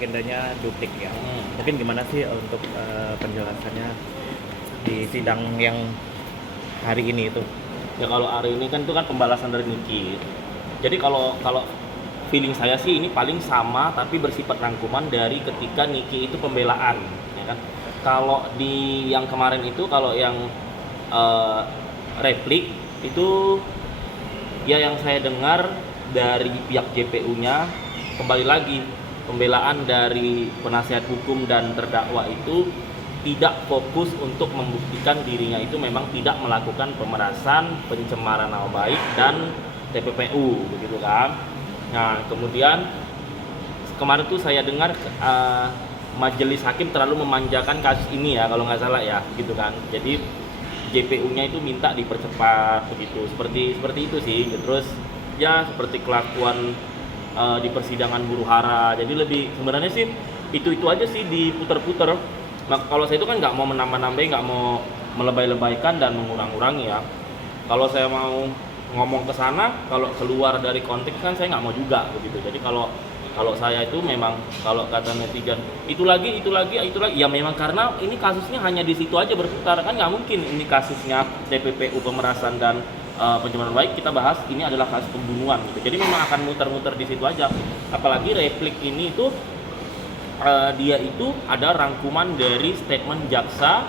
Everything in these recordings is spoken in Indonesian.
Agendanya duplik ya. Mungkin gimana sih untuk penjelasannya di sidang yang hari ini itu? Ya kalau hari ini kan itu kan pembalasan dari Niki. Jadi kalau kalau feeling saya sih ini paling sama tapi bersifat rangkuman dari ketika Niki itu pembelaan, ya kan. Kalau di yang kemarin itu kalau yang replik itu ya yang saya dengar dari pihak JPU-nya kembali lagi pembelaan dari penasihat hukum dan terdakwa itu tidak fokus untuk membuktikan dirinya itu memang tidak melakukan pemerasan, pencemaran nama baik dan TPPU begitu kan. Nah, kemudian kemarin tuh saya dengar majelis hakim terlalu memanjakan kasus ini ya kalau nggak salah ya gitu kan. Jadi JPU-nya itu minta dipercepat begitu. Seperti itu sih. Terus ya seperti kelakuan di persidangan huru hara. Jadi lebih sebenarnya sih itu aja sih diputer-puter. Nah, kalau saya itu kan nggak mau menambah-nambahin, nggak mau melebay-lebaykan dan mengurang-urangi ya. Kalau saya mau ngomong ke sana, kalau keluar dari konteks kan saya nggak mau juga begitu. Jadi kalau saya itu memang kalau kata netizen itu lagi, ya memang karena ini kasusnya hanya di situ aja berputar kan nggak mungkin ini kasusnya TPPU pemerasan dan pencemaran baik kita bahas ini adalah kasus pembunuhan gitu. Jadi memang akan muter-muter di situ aja. Apalagi replik ini itu dia itu ada rangkuman dari statement jaksa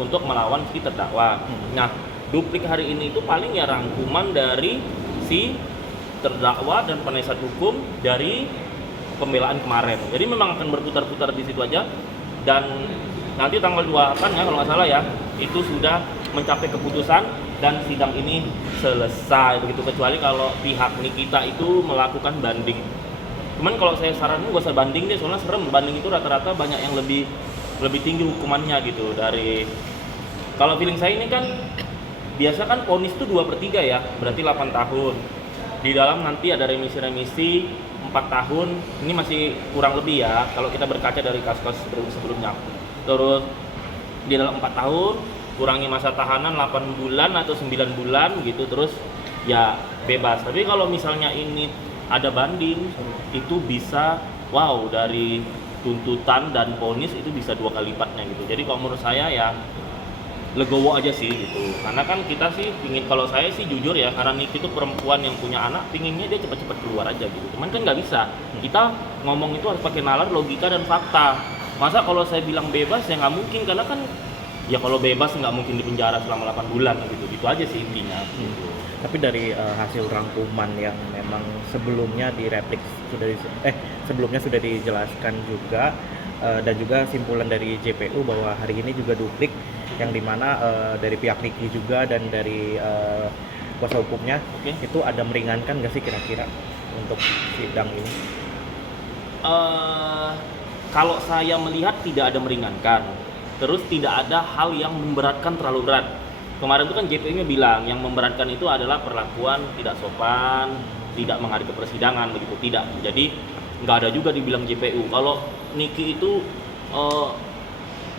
untuk melawan si terdakwa. Nah, duplik hari ini itu paling ya rangkuman dari si terdakwa dan penasihat hukum dari pembelaan kemarin. Jadi memang akan berputar-putar di situ aja. Dan nanti tanggal 28 ya kalau nggak salah ya, itu sudah mencapai keputusan dan sidang ini selesai begitu, kecuali kalau pihak Nikita itu melakukan banding. Cuman kalau saya saranin gak usah banding deh, soalnya serem. Banding itu rata-rata banyak yang lebih tinggi hukumannya gitu. Dari kalau feeling saya ini kan biasa kan vonis itu 2/3 ya, berarti 8 tahun. Di dalam nanti ada remisi 4 tahun, ini masih kurang lebih ya kalau kita berkaca dari kasus-kasus sebelumnya. Terus di dalam 4 tahun kurangi masa tahanan 8 bulan atau 9 bulan gitu, terus ya bebas. Tapi kalau misalnya ini ada banding itu bisa dari tuntutan dan vonis itu bisa 2 kali lipatnya gitu. Jadi kalau menurut saya ya legowo aja sih gitu. Karena kan kita sih pingin, kalau saya sih jujur ya, karena Niki itu perempuan yang punya anak, pinginnya dia cepat-cepat keluar aja gitu. Cuman kan nggak bisa. Kita ngomong itu harus pakai nalar, logika dan fakta. Masa kalau saya bilang bebas ya nggak mungkin, karena kan ya kalau bebas nggak mungkin di penjara selama 8 bulan gitu. Gitu aja sih intinya. Gitu. Tapi dari hasil rangkuman yang memang sebelumnya sebelumnya sudah dijelaskan juga dan juga simpulan dari JPU bahwa hari ini juga duplik, yang dimana dari pihak Niki juga dan dari kuasa hukumnya itu ada meringankan nggak sih kira-kira untuk sidang ini? Kalau saya melihat tidak ada meringankan, terus tidak ada hal yang memberatkan terlalu berat. Kemarin itu kan JPU-nya bilang yang memberatkan itu adalah perlakuan tidak sopan, tidak menghadiri ke persidangan begitu, tidak. Jadi nggak ada juga dibilang JPU. Kalau Niki itu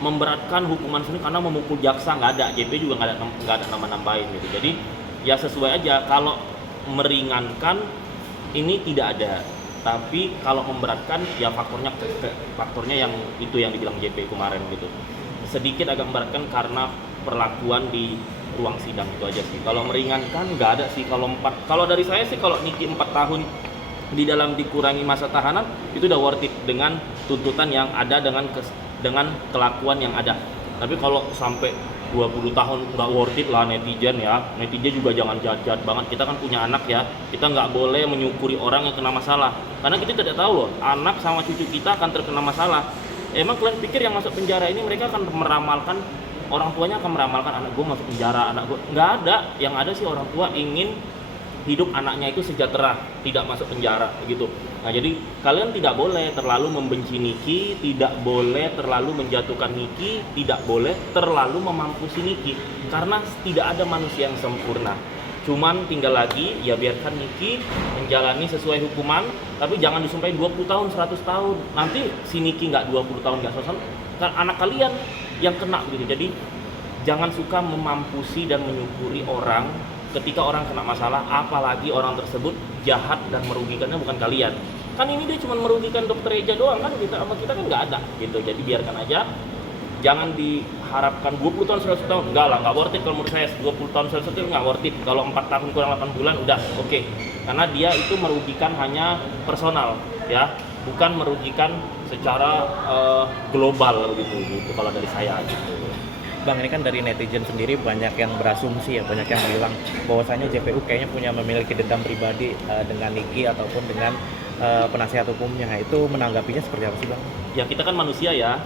memberatkan hukuman sini karena memukul jaksa, nggak ada. JPU juga nggak ada nama-nambahin gitu. Jadi ya sesuai aja. Kalau meringankan ini tidak ada. Tapi kalau memberatkan ya faktornya yang itu yang dibilang JPU kemarin gitu. Sedikit agak memberatkan karena perlakuan di ruang sidang itu aja sih. Kalau meringankan nggak ada sih. Kalau dari saya sih, kalau Niki 4 tahun di dalam dikurangi masa tahanan itu udah worth it dengan tuntutan yang ada, dengan kelakuan yang ada. Tapi kalau sampai 20 tahun nggak worth it lah netizen ya. Netizen juga jangan jahat-jahat banget. Kita kan punya anak ya. Kita nggak boleh menyukuri orang yang kena masalah. Karena kita tidak tahu loh, anak sama cucu kita akan terkena masalah. Emang kalian pikir yang masuk penjara ini mereka akan meramalkan, orang tuanya akan meramalkan anak gue masuk penjara, anak gue? Nggak ada. Yang ada sih orang tua ingin hidup anaknya itu sejahtera, tidak masuk penjara gitu. Nah, jadi kalian tidak boleh terlalu membenci Niki, tidak boleh terlalu menjatuhkan Niki, tidak boleh terlalu memampusi Niki, karena tidak ada manusia yang sempurna. Cuman tinggal lagi ya biarkan Niki menjalani sesuai hukuman, tapi jangan disumpahin 20 tahun, 100 tahun. Nanti si Niki nggak 20 tahun nggak selesai, kan anak kalian yang kena gitu. Jadi jangan suka memampusi dan menyukuri orang ketika orang kena masalah, apalagi orang tersebut jahat dan merugikannya bukan kalian. kan ini dia cuma merugikan dokter Eja doang kan, kita sama kita kan nggak ada gitu. Jadi biarkan aja, jangan diharapkan 20 tahun 100 tahun, enggak lah, nggak worth it kalau menurut saya. 20 tahun 100 tahun nggak worth it. Kalau 4 tahun kurang 8 bulan udah oke. Karena dia itu merugikan hanya personal ya, bukan merugikan secara global gitu kalau dari saya gitu. Bang, ini kan dari netizen sendiri banyak yang berasumsi ya, banyak yang bilang bahwasanya JPU kayaknya memiliki dendam pribadi dengan Niki ataupun dengan penasihat hukumnya. Itu menanggapinya seperti apa sih Bang? Ya kita kan manusia ya,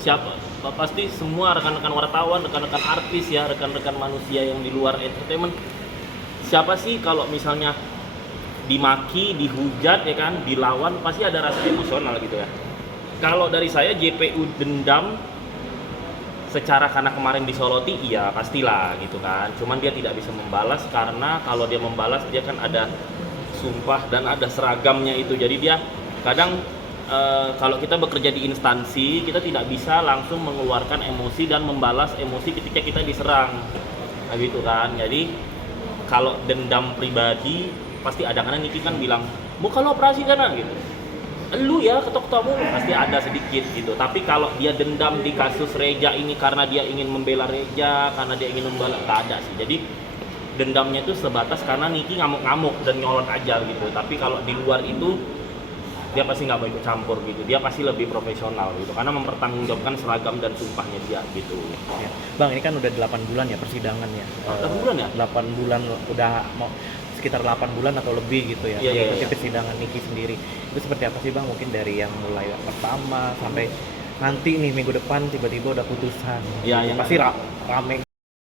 siapa pasti semua rekan-rekan wartawan, rekan-rekan artis ya, rekan-rekan manusia yang di luar entertainment, siapa sih kalau misalnya dimaki, dihujat ya kan, dilawan, pasti ada rasa emosional gitu ya. Kalau dari saya JPU dendam secara karena kemarin disoroti, iya pastilah gitu kan. Cuman dia tidak bisa membalas karena kalau dia membalas dia kan ada sumpah dan ada seragamnya itu. Jadi dia kadang kalau kita bekerja di instansi, kita tidak bisa langsung mengeluarkan emosi dan membalas emosi ketika kita diserang. Nah, gitu kan. Jadi kalau dendam pribadi pasti ada, karena Niki kan bilang, "Mau kalau operasi sana?" gitu. Lu ya ketok-ketokmu pasti ada sedikit gitu. Tapi kalau dia dendam di kasus Reja ini karena dia ingin membela Reja, karena dia ingin membela, tak ada sih. Jadi dendamnya itu sebatas karena Niki ngamuk-ngamuk dan nyolot aja gitu. Tapi kalau di luar itu dia pasti nggak mau ikut campur gitu. Dia pasti lebih profesional gitu karena mempertanggungjawabkan seragam dan sumpahnya dia gitu. Ya. Bang, ini kan udah 8 bulan ya persidangan ya. 8 bulan ya? 8 bulan udah mau sekitar 8 bulan atau lebih gitu ya. Iya. Persidangan Niki sendiri. Itu seperti apa sih Bang? Mungkin dari yang mulai pertama sampai nanti nih minggu depan tiba-tiba udah putusan. Iya. Pasti rame.